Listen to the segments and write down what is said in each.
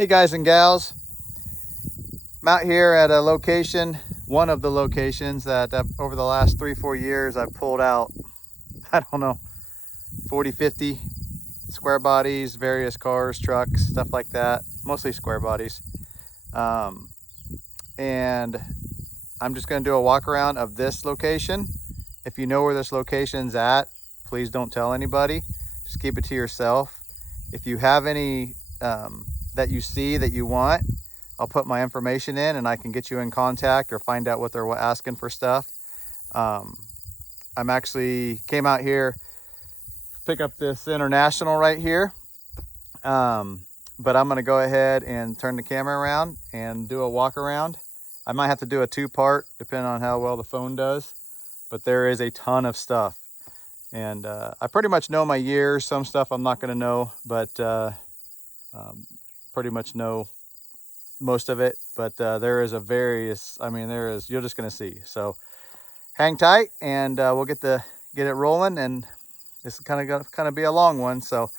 Hey guys and gals, I'm out here at a location, one of the locations that over the last 3-4 years I've pulled out, I don't know, 40-50 square bodies, various cars, trucks, stuff like that, mostly square bodies. And I'm just going to do a walk around of this location. If you know where this location's at, please don't tell anybody, just keep it to yourself. If you have any that you see that you want, I'll put my information in and I can get you in contact or find out what they're asking for stuff. I'm actually came out here, pick up this International right here. But I'm gonna go ahead and turn the camera around and do a walk around. I might have to do a two-part depending on how well the phone does, but there is a ton of stuff. And I pretty much know my years. Some stuff I'm not gonna know, but pretty much know most of it. But there is a various, you're just gonna see. So hang tight and we'll get it rolling, and this is gonna be a long one, so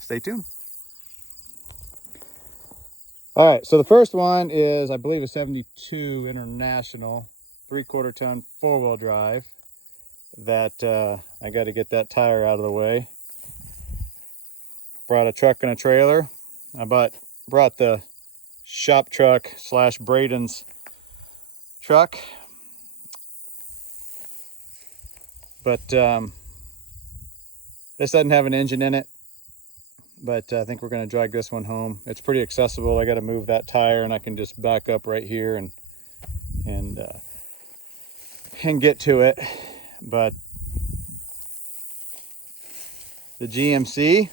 stay tuned. All right, so the first one is, I believe, a 72 International 3/4 ton 4-wheel drive that I got to get that tire out of the way. Brought a truck and a trailer. I brought the shop truck / Braden's truck, but this doesn't have an engine in it, but I think we're going to drag this one home. It's pretty accessible. I got to move that tire and I can just back up right here and get to it. But the GMC,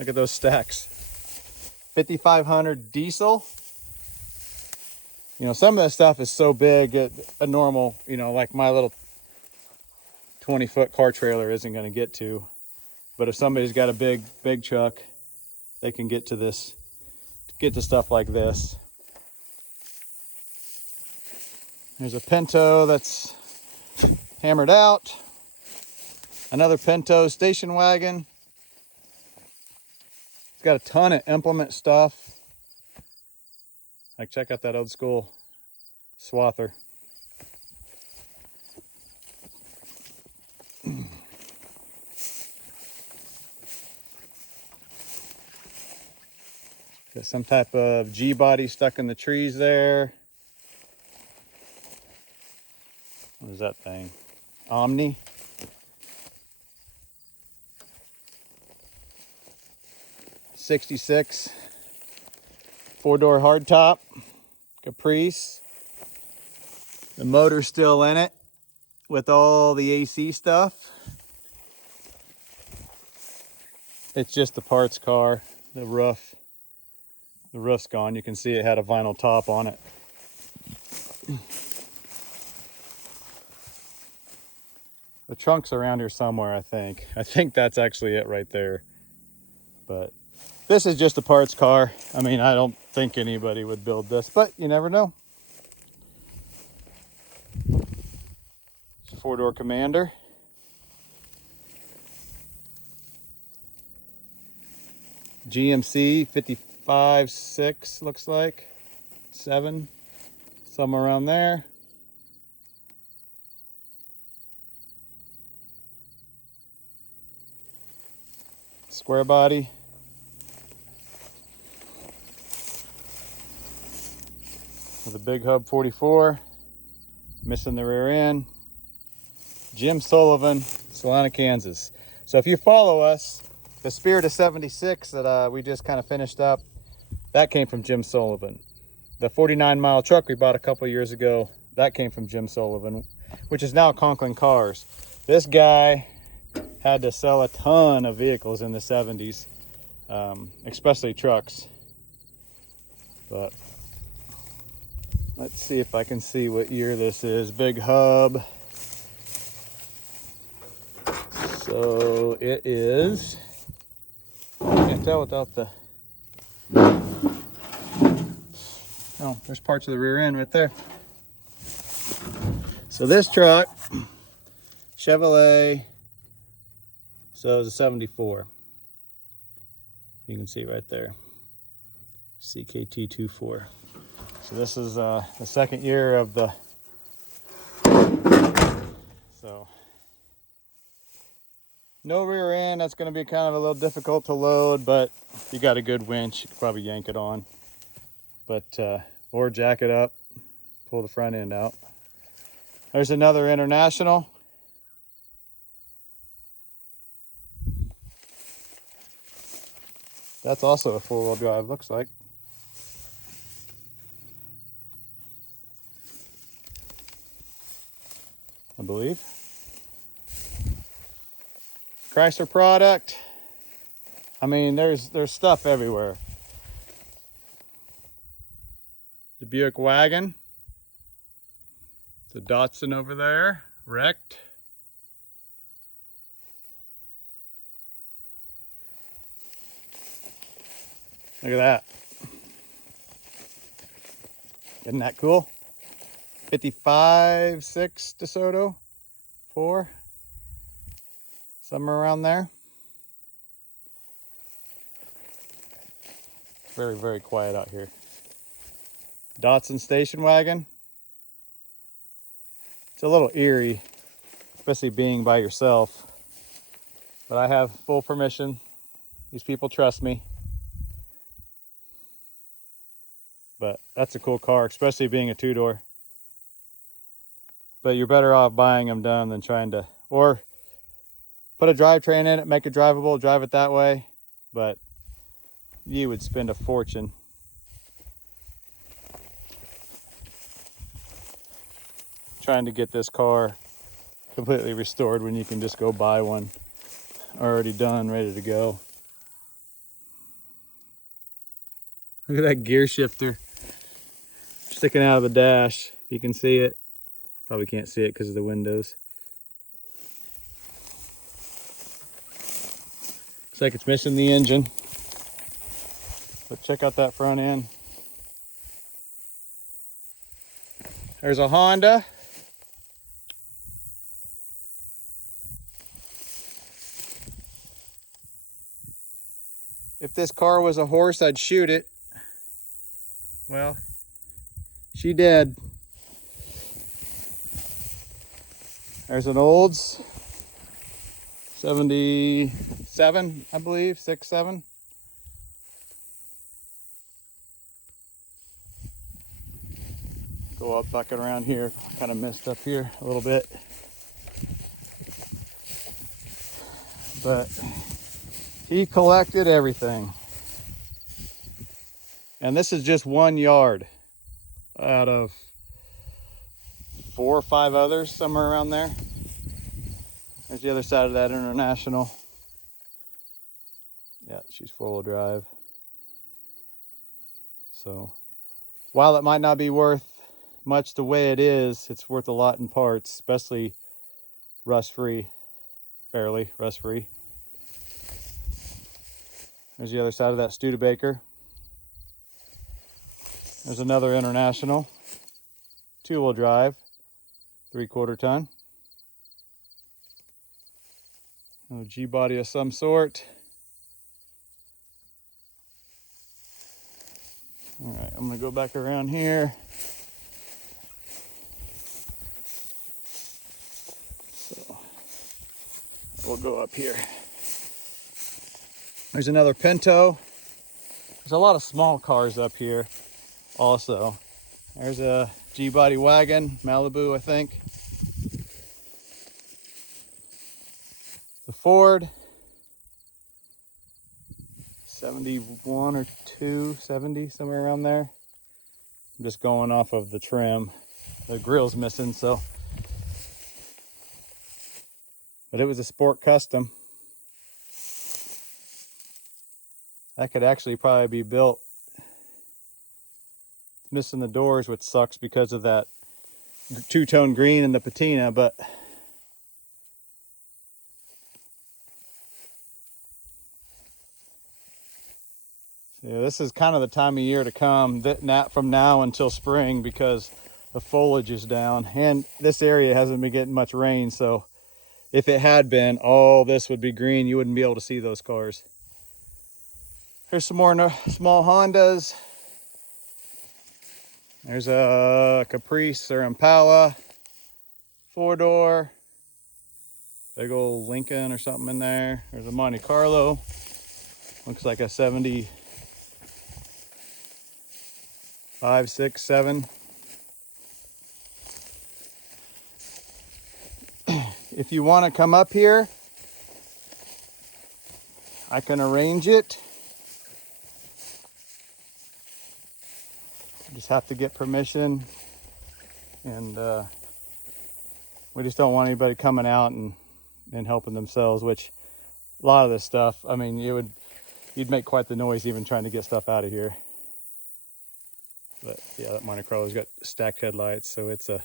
look at those stacks. 5500 diesel. You know, some of that stuff is so big, a normal, like my little 20-foot car trailer isn't going to get to. But if somebody's got a big truck, they can get to stuff like this. There's a Pinto that's hammered out. Another Pinto station wagon. It's got a ton of implement stuff. Like, check out that old school swather. Got some type of G-body stuck in the trees there. What is that thing? Omni. '66 4-door hardtop Caprice. The motor's still in it with all the AC stuff. It's just the parts car. The roof's gone. You can see it had a vinyl top on it. The trunk's around here somewhere, I think. I think that's actually it right there. But this is just a parts car. I mean, I don't think anybody would build this, but you never know. It's a 4-door Commander. GMC 55.6 looks like. 7, somewhere around there. Square body. With a big hub 44. Missing the rear end. Jim Sullivan, Salina, Kansas. So if you follow us, the Spirit of 76 that we just kind of finished up, that came from Jim Sullivan. The 49-mile truck we bought a couple years ago, that came from Jim Sullivan, which is now Conklin Cars. This guy had to sell a ton of vehicles in the 70s, especially trucks. But let's see if I can see what year this is. Big hub. So it is, can't tell without the, oh, there's parts of the rear end right there. So this truck, Chevrolet, so it's a 74. You can see right there, CKT24. So this is the second year of the, so no rear end. That's going to be kind of a little difficult to load, but if you got a good winch, you could probably yank it on. But or jack it up, pull the front end out. There's another International. That's also a four-wheel drive, looks like. I believe. Chrysler product. I mean, there's stuff everywhere. The Buick wagon. The Datsun over there, wrecked. Look at that. Isn't that cool? 55, 6 DeSoto, 4, somewhere around there. Very, very quiet out here. Datsun station wagon. It's a little eerie, especially being by yourself. But I have full permission. These people trust me. But that's a cool car, especially being a two-door. But you're better off buying them done than trying to, or put a drivetrain in it, make it drivable, drive it that way. But you would spend a fortune. Trying to get this car completely restored when you can just go buy one already done, ready to go. Look at that gear shifter sticking out of the dash. If you can see it. Probably can't see it because of the windows. Looks like it's missing the engine. But check out that front end. There's a Honda. If this car was a horse, I'd shoot it. Well, she did. There's an Olds 77, I believe, 6, 7. Go up, bucket around here. Kind of messed up here a little bit. But he collected everything. And this is just 1 yard out of 4 or 5 others, somewhere around there. There's the other side of that International. Yeah, she's four-wheel drive. So while it might not be worth much the way it is, it's worth a lot in parts, especially rust-free, fairly rust-free. There's the other side of that Studebaker. There's another International, 2-wheel drive, 3/4 ton. A G-body of some sort. All right, I'm gonna go back around here. So we'll go up here. There's another Pinto. There's a lot of small cars up here also. There's a G-body wagon, Malibu, I think. The Ford, 71 or 2, 70, somewhere around there. I'm just going off of the trim. The grill's missing, so. But it was a Sport Custom. That could actually probably be built. Missing the doors, which sucks because of that two-tone green in the patina, but yeah, this is kind of the time of year to come from now until spring, because the foliage is down and this area hasn't been getting much rain. So if it had been, all this would be green. You wouldn't be able to see those cars. Here's some more small Hondas. There's a Caprice or Impala, 4-door. Big old Lincoln or something in there. There's a Monte Carlo. Looks like a 75, 6, 7. If you want to come up here, I can arrange it. Just have to get permission, and we just don't want anybody coming out and helping themselves, which a lot of this stuff, I mean, you'd make quite the noise even trying to get stuff out of here. But yeah, that Monte Carlo's got stacked headlights, so it's a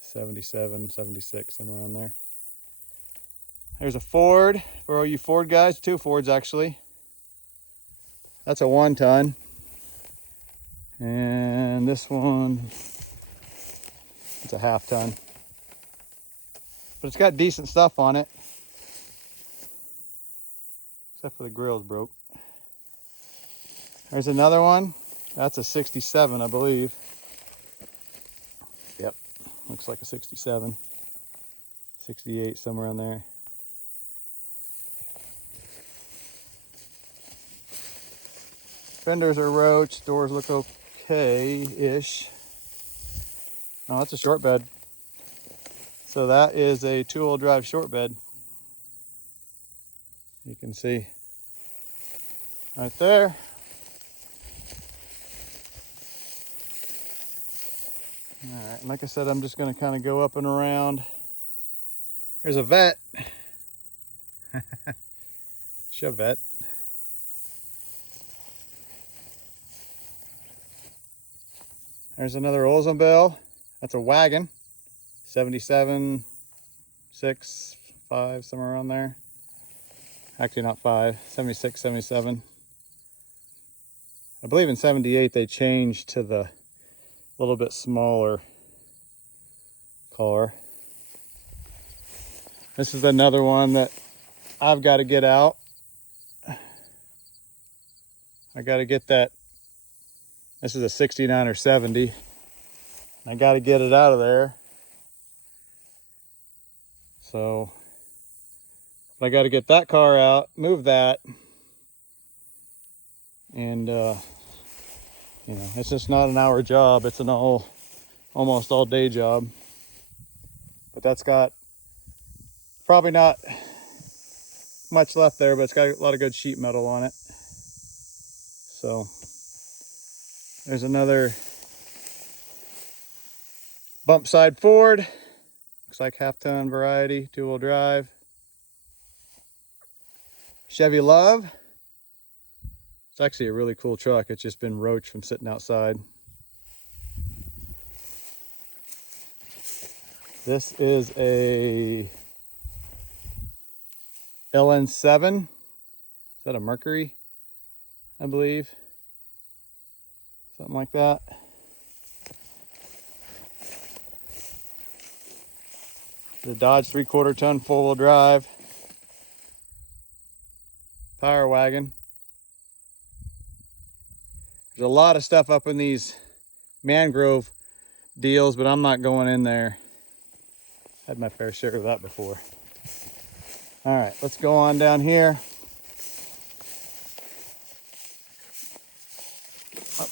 77, 76, somewhere around there. There's a Ford for all you Ford guys, 2 Fords actually. That's a 1-ton. And this one, it's a 1/2-ton. But it's got decent stuff on it. Except for the grill's broke. There's another one. That's a 67, I believe. Yep, looks like a 67. 68, somewhere on there. Fenders are roached, doors look okay-ish. Oh, that's a short bed. So that is a 2-wheel drive short bed. You can see right there. All right, like I said, I'm just gonna kind of go up and around. There's a Vet. Chevette. There's another Oldsmobile. That's a wagon. 77, 6, 5, somewhere around there. Actually not 5, 76, 77. I believe in 78 they changed to the little bit smaller car. This is another one that I've got to get out. I got to get that. This is a 69 or 70. I got to get it out of there. So I got to get that car out, move that. And, you know, it's just not an hour job. It's an almost all day job. But that's got probably not much left there, but it's got a lot of good sheet metal on it. So there's another bump side Ford. Looks like 1/2-ton variety, 2-wheel drive. Chevy Love. It's actually a really cool truck. It's just been roached from sitting outside. This is a LN7. Is that a Mercury? I believe. Something like that. The Dodge 3/4-ton 4-wheel drive. Power wagon. There's a lot of stuff up in these mangrove deals, but I'm not going in there. Had my fair share of that before. All right, let's go on down here.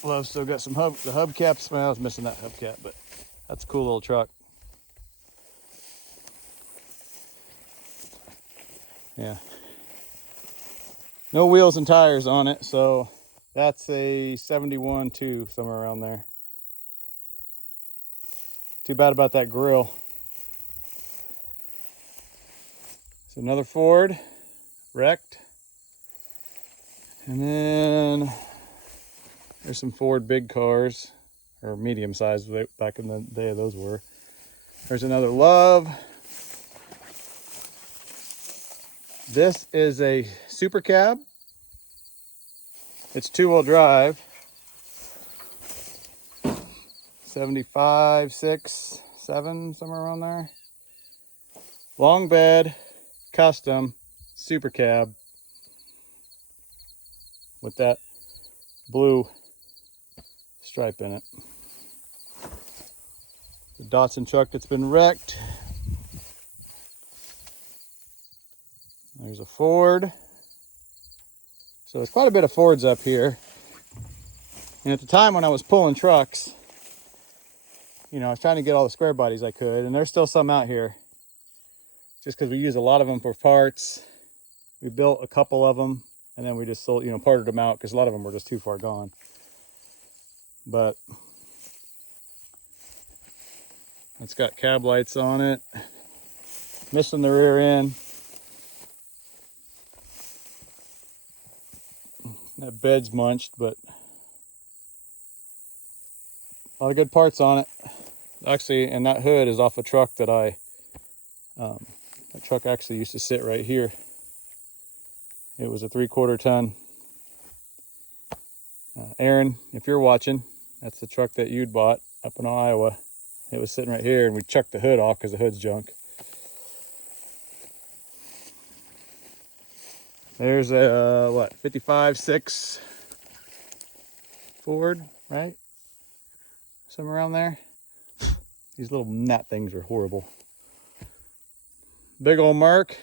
Well, I've still got some the hubcaps. Well, I was missing that hubcap, but that's a cool little truck. Yeah. No wheels and tires on it, so that's a 71 too, somewhere around there. Too bad about that grill. It's another Ford, wrecked. And then there's some Ford big cars, or medium sized back in the day those were. There's another Love. This is a Super Cab. It's 2-wheel drive. 75, 6, 7, somewhere around there. Long bed, custom, Super Cab. with that blue stripe in it. The Datsun truck that's been wrecked. There's a Ford. So there's quite a bit of Fords up here. And at the time when I was pulling trucks, you know, I was trying to get all the square bodies I could, and there's still some out here. Just because we use a lot of them for parts. We built a couple of them, and then we just sold, you know, parted them out because a lot of them were just too far gone. But it's got cab lights on it. Missing the rear end. That bed's munched, but a lot of good parts on it. Actually, and that hood is off a truck that that truck actually used to sit right here. It was a 3/4 ton. Aaron, if you're watching, that's the truck that you'd bought up in Iowa. It was sitting right here, and we chucked the hood off because the hood's junk. There's a, what, 55.6 Ford, right? Somewhere around there. These little gnat things are horrible. Big old Merc.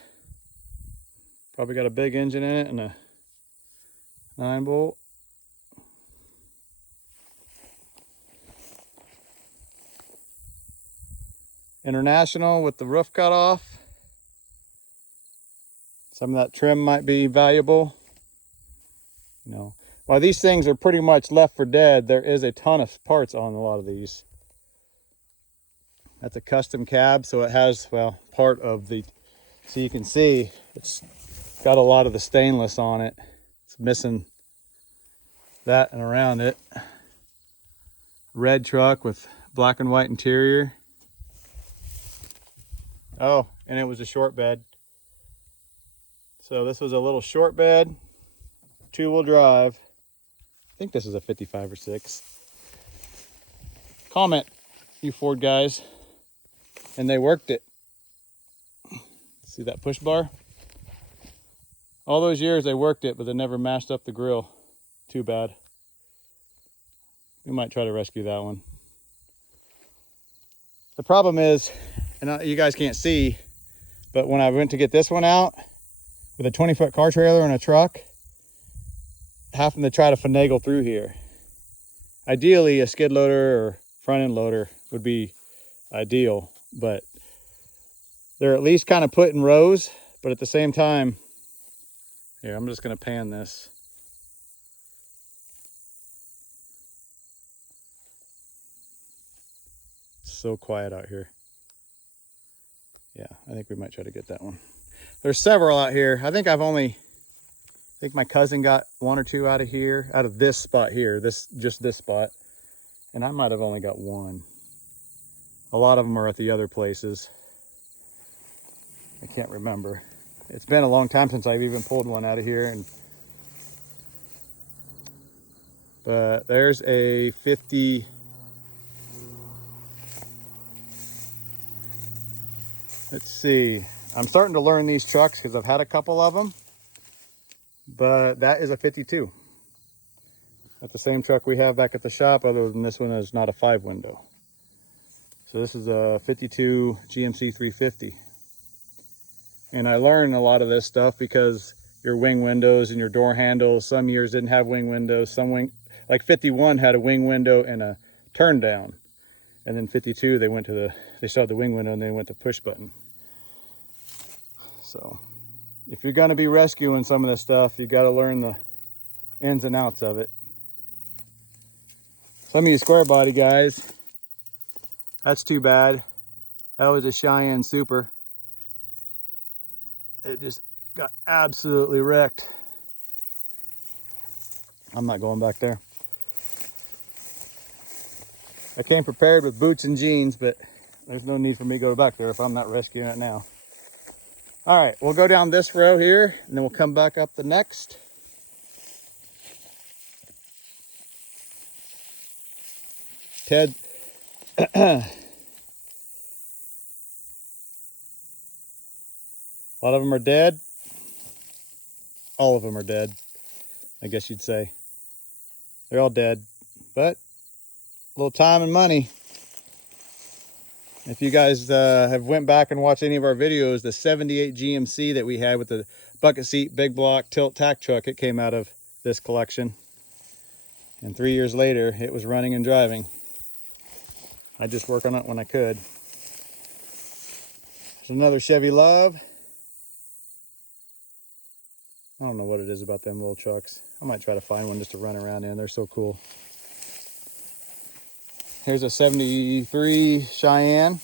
Probably got a big engine in it and a 9-bolt. International with the roof cut off. Some of that trim might be valuable. You know, while these things are pretty much left for dead, there is a ton of parts on a lot of these. That's a custom cab, so it has, well, part of the, so you can see it's got a lot of the stainless on it. It's missing that and around it. Red truck with black and white interior. Oh, and it was a short bed. So this was a little short bed, 2-wheel drive. I think this is a 55 or 6. Comment, you Ford guys. And they worked it. See that push bar? All those years they worked it, but they never mashed up the grill. Too bad. We might try to rescue that one. The problem is, and you guys can't see, but when I went to get this one out with a 20-foot car trailer and a truck, having to try to finagle through here. Ideally, a skid loader or front end loader would be ideal, but they're at least kind of put in rows, but at the same time, here, I'm just gonna pan this. It's so quiet out here. Yeah, I think we might try to get that one. There's several out here. I think my cousin got 1 or 2 out of here, out of this spot here, just this spot. And I might have only got 1. A lot of them are at the other places. I can't remember. It's been a long time since I've even pulled one out of here. But there's a 50. Let's see. I'm starting to learn these trucks because I've had a couple of them. But that is a 52. That's the same truck we have back at the shop, other than this one is not a 5-window. So this is a 52 GMC 350. And I learned a lot of this stuff because your wing windows and your door handles, some years didn't have wing windows. Like 51 had a wing window and a turn down. And then 52, they started the wing window and they went to push button. So if you're gonna be rescuing some of this stuff, you gotta learn the ins and outs of it. Some of you square body guys, that's too bad. That was a Cheyenne Super. It just got absolutely wrecked. I'm not going back there. I came prepared with boots and jeans, but there's no need for me to go back there if I'm not rescuing it now. All right, we'll go down this row here, and then we'll come back up the next. Ted, a lot of them are dead. All of them are dead. I guess you'd say. They're all dead, but a little time and money. If you guys have went back and watched any of our videos, the 78 GMC that we had with the bucket seat, big block, tilt tack truck, it came out of this collection. And 3 years later, it was running and driving. I just work on it when I could. There's another Chevy Love. I don't know what it is about them little trucks. I might try to find one just to run around in. They're so cool. Here's a 73 Cheyenne.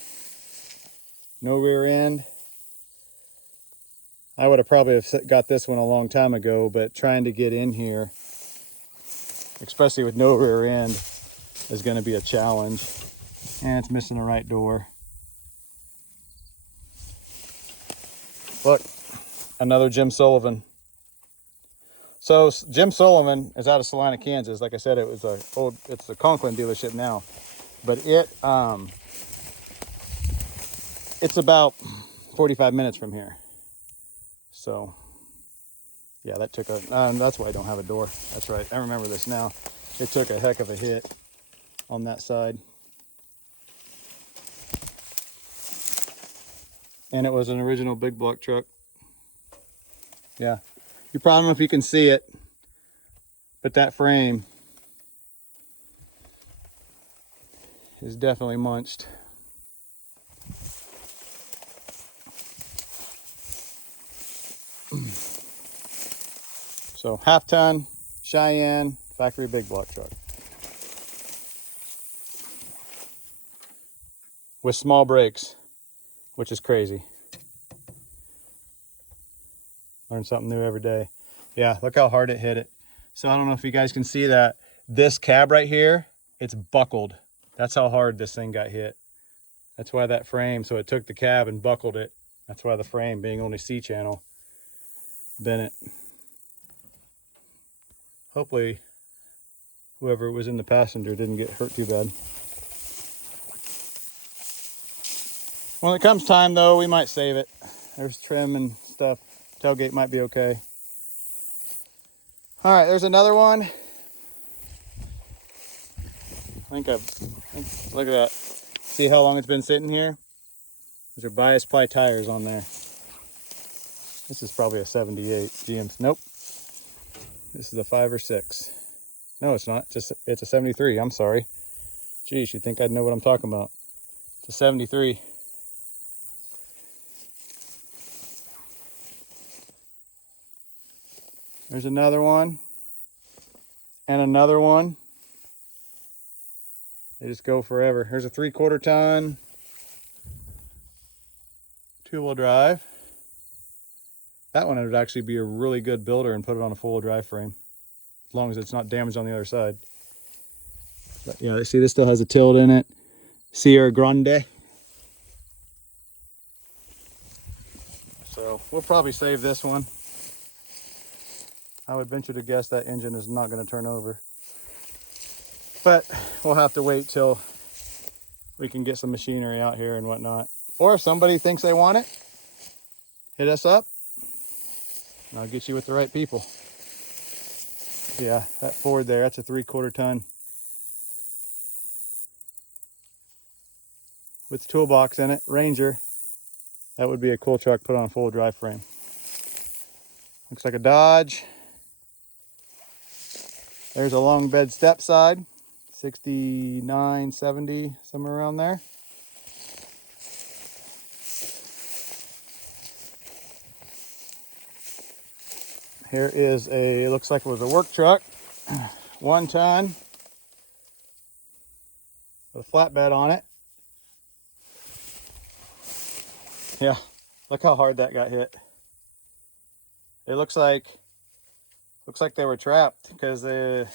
No rear end. I would have probably got this one a long time ago, but trying to get in here, especially with no rear end, is going to be a challenge. And it's missing the right door. Look, another Jim Sullivan. So Jim Sullivan is out of Salina, Kansas. Like I said, it's a Conklin dealership now, but it's about 45 minutes from here. So yeah, that took that's why I don't have a door. That's right, I remember this now. It took a heck of a hit on that side. And it was an original big block truck. Yeah, you probably don't know if you can see it, but that frame is definitely munched. So half-ton Cheyenne factory big block truck with small brakes, which is crazy. Learn something new every day. Yeah, look how hard it hit it. So I don't know if you guys can see that. This cab right here, it's buckled. That's how hard this thing got hit. That's why that frame, so it took the cab and buckled it. That's why the frame, being only C-channel, bent it. Hopefully, whoever was in the passenger didn't get hurt too bad. When it comes time though, we might save it. There's trim and stuff. Tailgate might be okay. All right, there's another one. Look at that. See how long it's been sitting here? Those are bias ply tires on there. This is probably a 78 GMC. Nope. This is a 5 or 6. No, it's not. It's a 73. I'm sorry. Geez, you'd think I'd know what I'm talking about. It's a 73. There's another one. And another one. They just go forever. Here's a 3/4 ton 2-wheel drive. That one would actually be a really good builder and put it on a 4-wheel drive frame, as long as it's not damaged on the other side. But yeah, see, this still has a tilt in it. Sierra Grande. So we'll probably save this one. I would venture to guess that engine is not going to turn over. But we'll have to wait till we can get some machinery out here and whatnot. Or if somebody thinks they want it, hit us up and I'll get you with the right people. Yeah, that Ford there, that's a 3/4 ton with toolbox in it, Ranger. That would be a cool truck put on a full drive frame. Looks like a Dodge. There's a long bed step side, 69, 70, somewhere around there. Here is a, looks like it was a work truck, 1 ton with a flatbed on it. Yeah, look how hard that got hit. It looks like they were trapped because they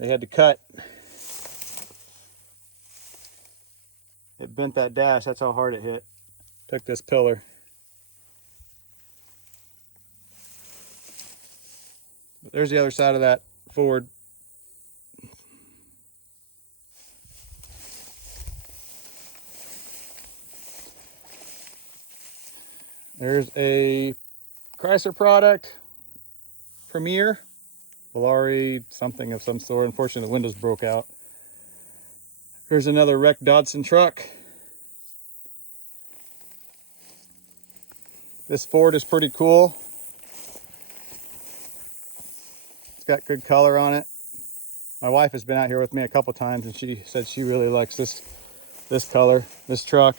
had to cut. It bent that dash. That's how hard it hit. Took this pillar. But there's the other side of that Ford. There's a Chrysler product, Premier. Volare something of some sort. Unfortunately, the windows broke out. Here's another wrecked Dodson truck. This Ford is pretty cool. It's got good color on it. My wife has been out here with me a couple times and she said she really likes this color, this truck.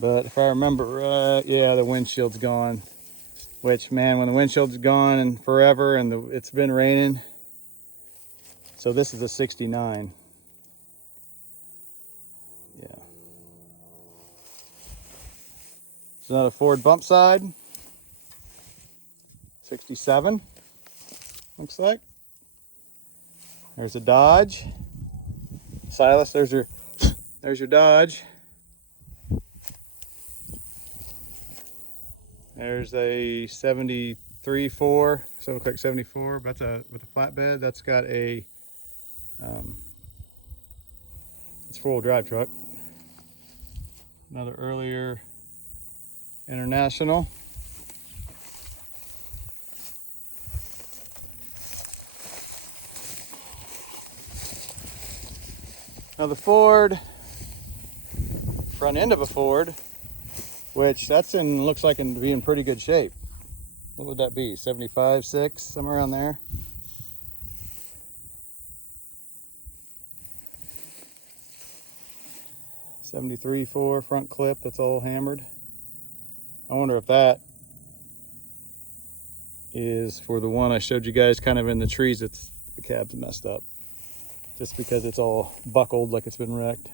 But if I remember right, yeah, the windshield's gone. Which, man, when the windshield's gone and forever and it's been raining. So this is a 69. Yeah. It's another Ford bump side. 67, looks like. There's a Dodge. Silas, there's your Dodge. There's a 73-4, so it looks like 74. That's with a flatbed. That's got a it's four-wheel drive truck. Another earlier International. Another Ford. Front end of a Ford, which looks like to be in pretty good shape. What would that be? 75, 6, somewhere around there. '73-4 front clip, that's all hammered. I wonder if that is for the one I showed you guys kind of in the trees. The cab's messed up just because it's all buckled like it's been wrecked.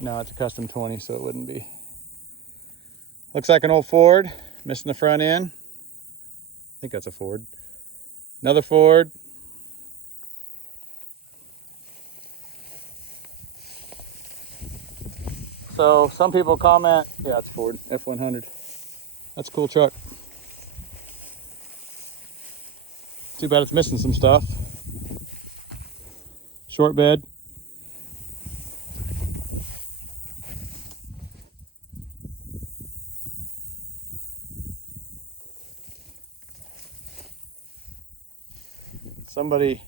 No, it's a custom 20, so it wouldn't be. Looks like an old Ford, missing the front end. I think that's a Ford. Another Ford. So some people comment, yeah, it's Ford, F100. That's a cool truck. Too bad it's missing some stuff. Short bed. Somebody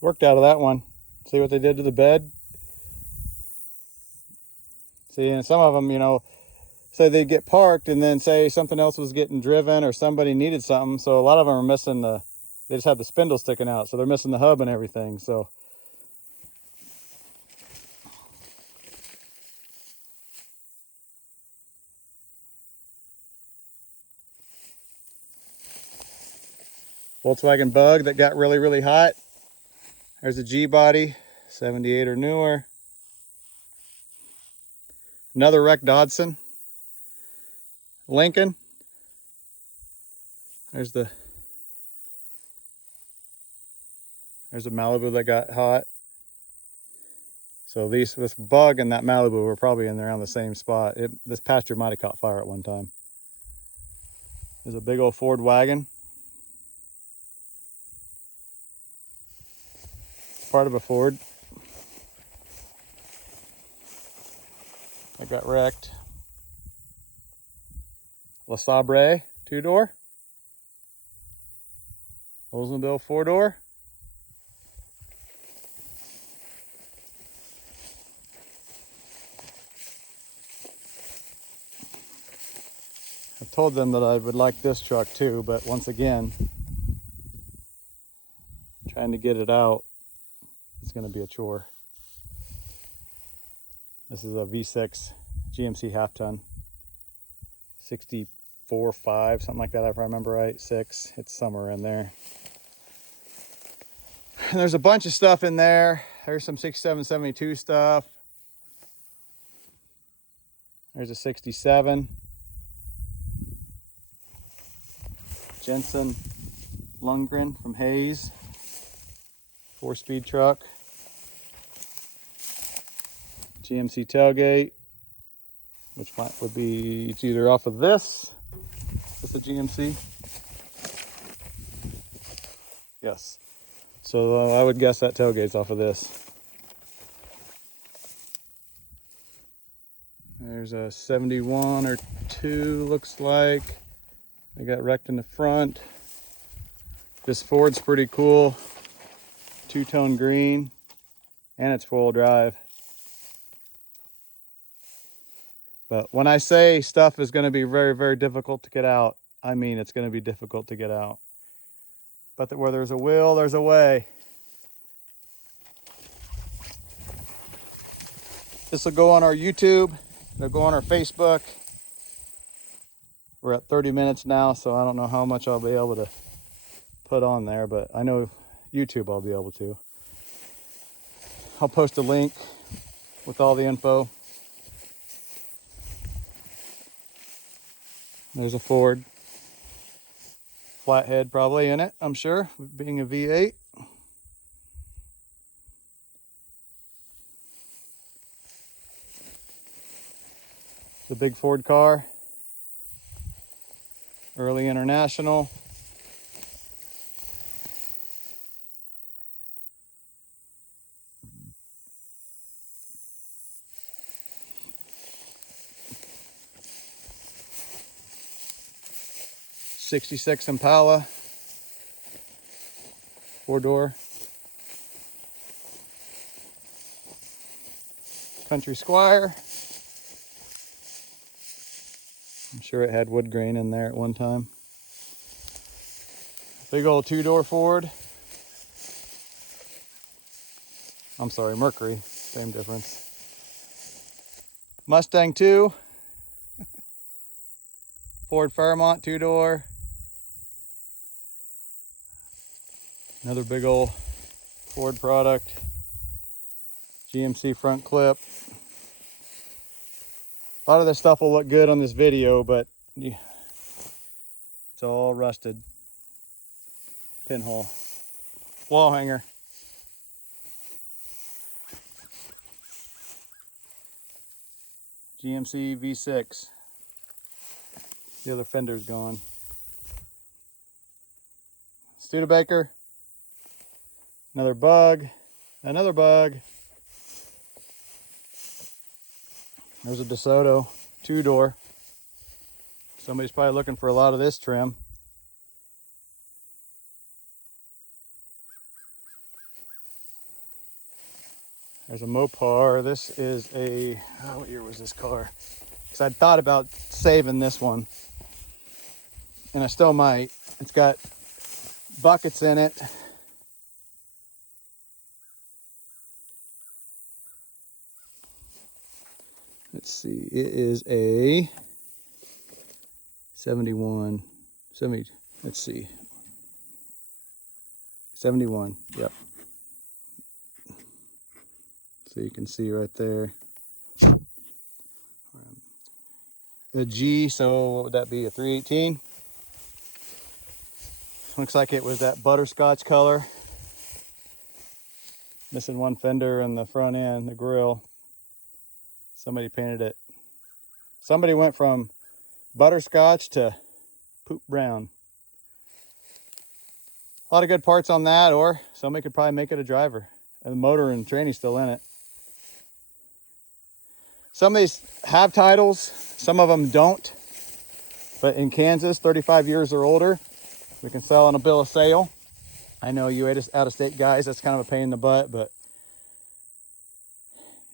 worked out of that one. See what they did to the bed? See, and some of them, you know, say they get parked and then say something else was getting driven or somebody needed something. So a lot of them are missing they just have the spindle sticking out. So they're missing the hub and everything. So Volkswagen Bug that got really, really hot. There's a G-body, 78 or newer. Another wrecked Dodson. Lincoln. There's a Malibu that got hot. So this Bug and that Malibu were probably in there on the same spot. This pasture might have caught fire at one time. There's a big old Ford wagon. Part of a Ford. I got wrecked. La Sabre 2-door. Oldsmobile 4-door. I told them that I would like this truck too, but once again, trying to get it out is going to be a chore. This is a V6 GMC half ton, 64.5, something like that if I remember right, 6, it's somewhere in there. And there's a bunch of stuff in there. There's some 67, 72 stuff. There's a 67. Jensen Lundgren from Hayes. 4-speed truck. GMC tailgate, which would be, it's either off of this. Is the GMC? Yes. So I would guess that tailgate's off of this. There's a 71 or 2, looks like. They got wrecked in the front. This Ford's pretty cool. Two-tone green, and it's four-wheel drive. But when I say stuff is going to be very, very difficult to get out, I mean it's going to be difficult to get out. But where there's a will, there's a way. This will go on our YouTube. It'll go on our Facebook. We're at 30 minutes now, so I don't know how much I'll be able to put on there, but I know YouTube I'll be able to. I'll post a link with all the info. There's a Ford. Flathead probably in it, I'm sure, being a V8. It's a big Ford car. Early International. '66 Impala. 4-door. Country Squire. I'm sure it had wood grain in there at one time. Big old 2-door Ford. I'm sorry, Mercury, same difference. Mustang 2. Ford Fairmont 2-door. Another big old Ford product. GMC front clip. A lot of this stuff will look good on this video, but it's all rusted. Pinhole. Wall hanger. GMC V6. The other fender's gone. Studebaker. Another bug. Another bug. There's a DeSoto 2-door. Somebody's probably looking for a lot of this trim. There's a Mopar. This is a, what year was this car? Because I'd thought about saving this one, and I still might. It's got buckets in it. Let's see, it is a 71, let's see, 71, yep. So you can see right there. The G, so what would that be, a 318? Looks like it was that butterscotch color. Missing one fender in the front end, the grill. Somebody painted it. Somebody went from butterscotch to poop brown. A lot of good parts on that, or somebody could probably make it a driver. And the motor and tranny's still in it. Some of these have titles, some of them don't. But in Kansas, 35 years or older, we can sell on a bill of sale. I know you out-of-state guys, that's kind of a pain in the butt, but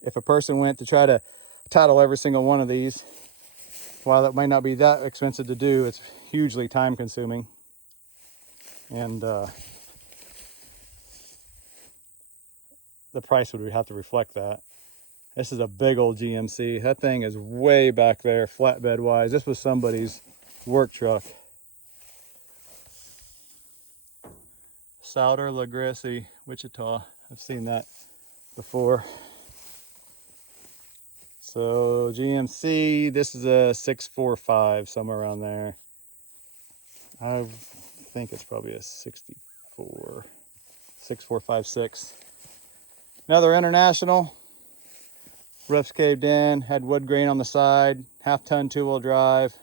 if a person went to try to title every single one of these, while that might not be that expensive to do, it's hugely time consuming. And the price would have to reflect that. This is a big old GMC. That thing is way back there, flatbed wise. This was somebody's work truck. Souder La Gracie, Wichita. I've seen that before. So GMC, this is a 645, somewhere around there. I think it's probably a 64, 6456. Another International. Roof's caved in, had wood grain on the side, half-ton 2-wheel drive.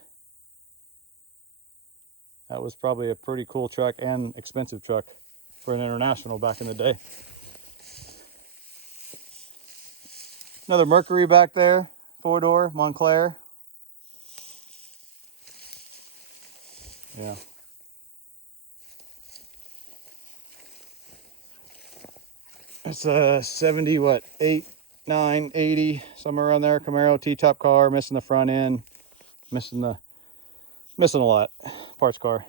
That was probably a pretty cool truck and expensive truck for an International back in the day. Another Mercury back there, 4-door Montclair. Yeah. It's a 70, what, 8, 9, 80, somewhere around there. Camaro T-top car, missing the front end, missing a lot. Parts car.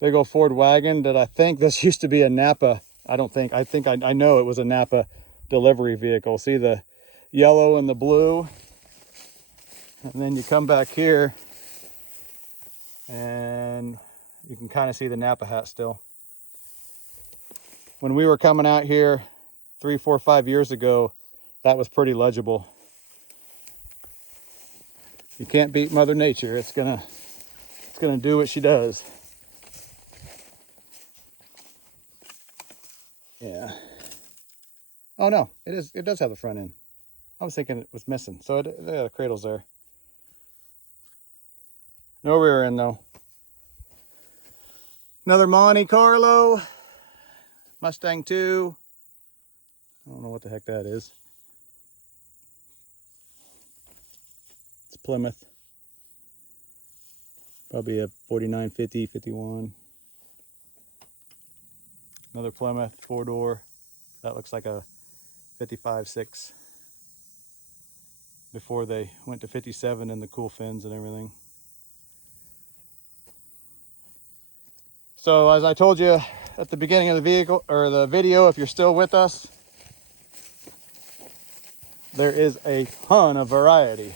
Big old Ford wagon that I think this used to be a Napa. I know it was a Napa delivery vehicle. See the yellow and the blue? And then you come back here and you can kind of see the Napa hat still. When we were coming out here 3, 4, 5 years ago, that was pretty legible. You can't beat Mother Nature. It's gonna do what she does. Yeah. Oh no, it does have the front end. I was thinking it was missing. So the cradle's there. No rear end though. Another Monte Carlo. Mustang 2. I don't know what the heck that is. It's Plymouth. Probably a 49, 50, 51. Another Plymouth 4-door. That looks like a 55-6. Before they went to 57 and the cool fins and everything. So as I told you at the beginning of the vehicle or the video, if you're still with us, there is a ton of variety.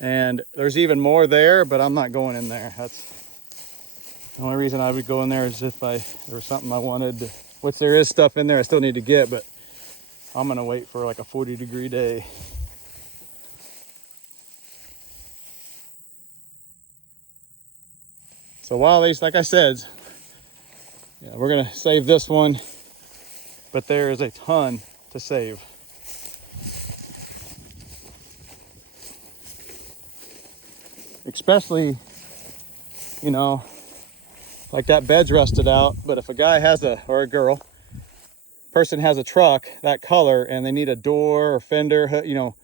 And there's even more there, but I'm not going in there. That's the only reason I would go in there is if there was something I wanted, which there is stuff in there I still need to get, but I'm gonna wait for like a 40-degree day. So while these, like I said, yeah, we're gonna save this one, but there is a ton to save. Especially, you know, like that bed's rusted out, but if a guy has or a person has a truck that color and they need a door or fender, you know,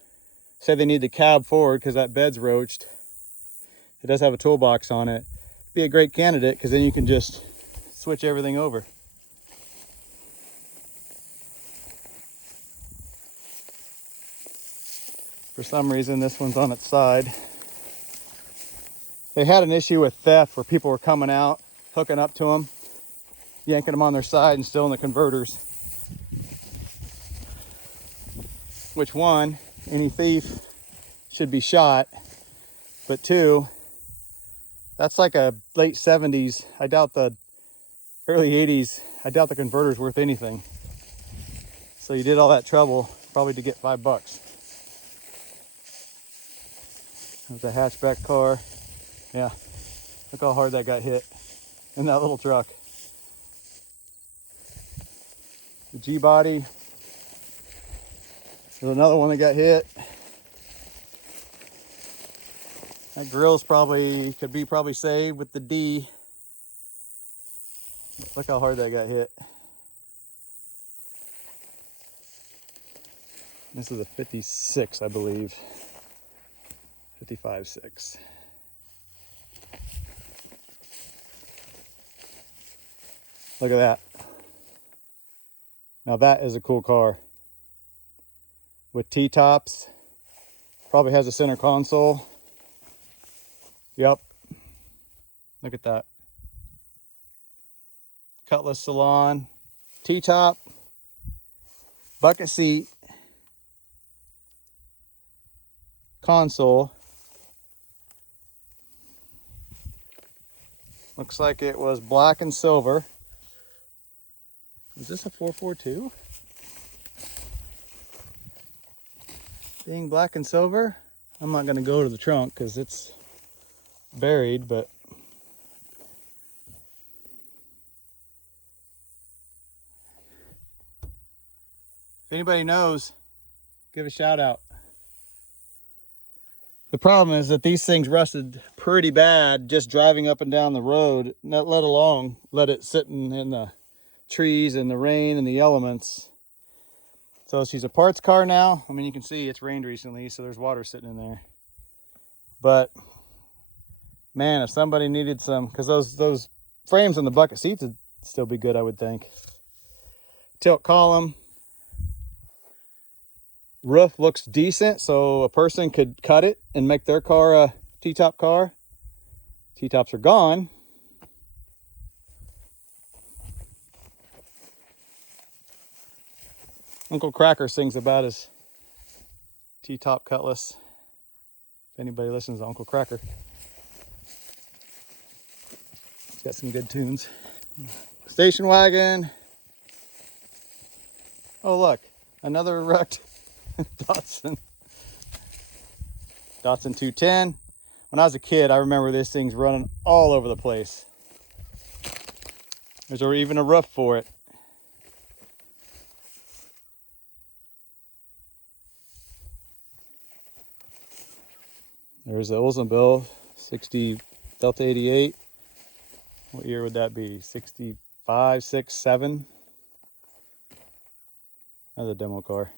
say they need the cab forward because that bed's roached, it does have a toolbox on it, be a great candidate because then you can just switch everything over. For some reason, this one's on its side. They had an issue with theft where people were coming out, hooking up to them, yanking them on their side and stealing the converters. Which one, any thief should be shot, but two, that's like a late 70s. I doubt the early 80s. I doubt the converter's worth anything. So you did all that trouble probably to get $5. There's a hatchback car. Yeah, look how hard that got hit in that little truck. The G-body. There's another one that got hit. That grill's could be saved with the D. Look how hard that got hit. This is a 56, I believe. 55-6. Look at that. Now that is a cool car. With T-tops. Probably has a center console. Yep. Look at that. Cutlass Salon. T-top. Bucket seat. Console. Looks like it was black and silver. Is this a 442? Being black and silver? I'm not going to go to the trunk because it's buried, but if anybody knows, give a shout out. The problem is that these things rusted pretty bad just driving up and down the road, not let alone let it sitting in the trees and the rain and the elements. So she's a parts car now. I mean, you can see it's rained recently, so there's water sitting in there. But man, if somebody needed some, because those frames on the bucket seats would still be good, I would think. Tilt column. Roof looks decent, so a person could cut it and make their car a T-top car. T-tops are gone. Uncle Cracker sings about his T-top Cutlass. If anybody listens to Uncle Cracker, he's got some good tunes. Station wagon. Oh look, another wrecked Datsun. Datsun 210. When I was a kid, I remember this thing's running all over the place. There's even a roof for it. There's the Oldsmobile 60 Delta 88. What year would that be? 65, 6, 7? Another demo car.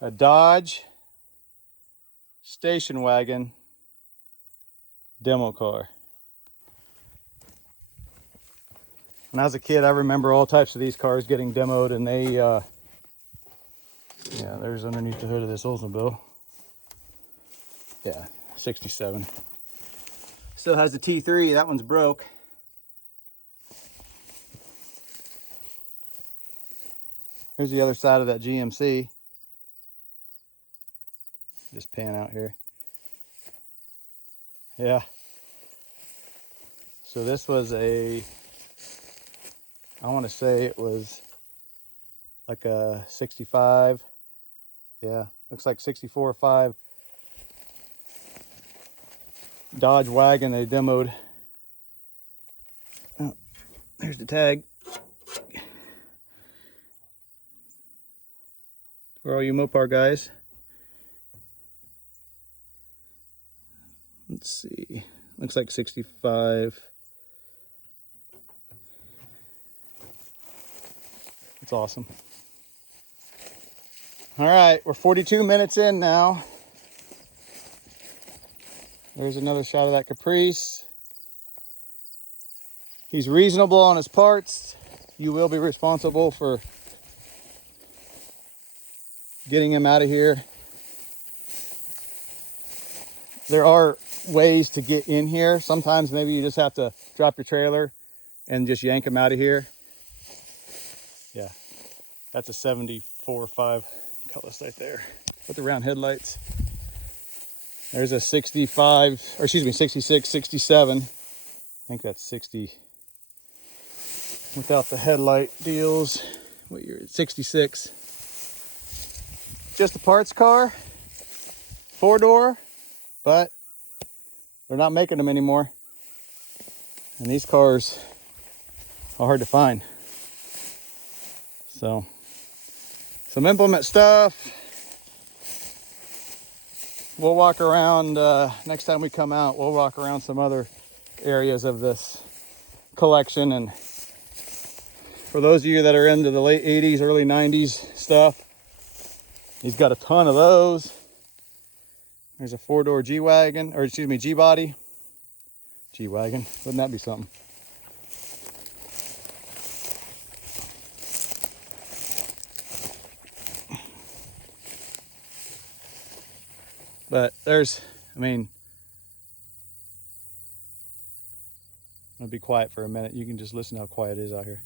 A Dodge station wagon demo car. When I was a kid, I remember all types of these cars getting demoed, and they, yeah, there's underneath the hood of this Oldsmobile. Yeah, 67. Still has the T3, that one's broke. Here's the other side of that GMC. Just pan out here. Yeah. So this was I want to say it was like a 65. Yeah, looks like 64.5 Dodge wagon they demoed. Oh, there's the tag. For all you Mopar guys. Let's see. Looks like 65. It's awesome. All right, we're 42 minutes in now. There's another shot of that Caprice. He's reasonable on his parts. You will be responsible for getting him out of here. There are ways to get in here. Sometimes maybe you just have to drop your trailer and just yank him out of here. Yeah, that's a 74.5 Cutlass right there. With the round headlights. There's a 65, or excuse me, 66, 67. I think that's 60 without the headlight deals. What year is it? 66. Just a parts car, 4-door, but they're not making them anymore. And these cars are hard to find. So, some implement stuff. We'll walk around, next time we come out, we'll walk around some other areas of this collection. And for those of you that are into the late 80s, early 90s stuff, he's got a ton of those. There's a 4-door G-Wagon, or excuse me, G-Body. G-Wagon, wouldn't that be something? But there's, I mean, I'm gonna be quiet for a minute. You can just listen how quiet it is out here.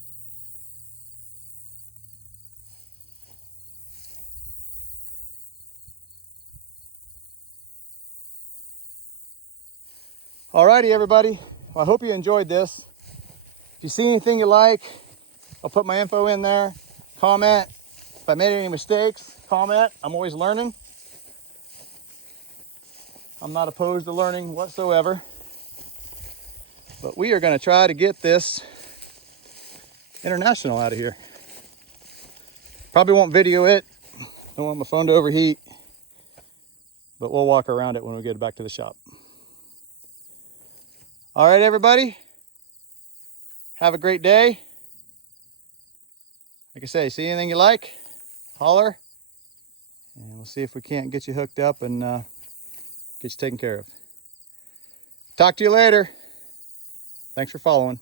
Alrighty, everybody. Well, I hope you enjoyed this. If you see anything you like, I'll put my info in there. Comment. If I made any mistakes, comment. I'm always learning. I'm not opposed to learning whatsoever. But we are going to try to get this International out of here. Probably won't video it. Don't want my phone to overheat. But we'll walk around it when we get back to the shop. All right, everybody. Have a great day. like I say, see anything you like, holler, and we'll see if we can't get you hooked up and get you taken care of. Talk to you later. Thanks for following.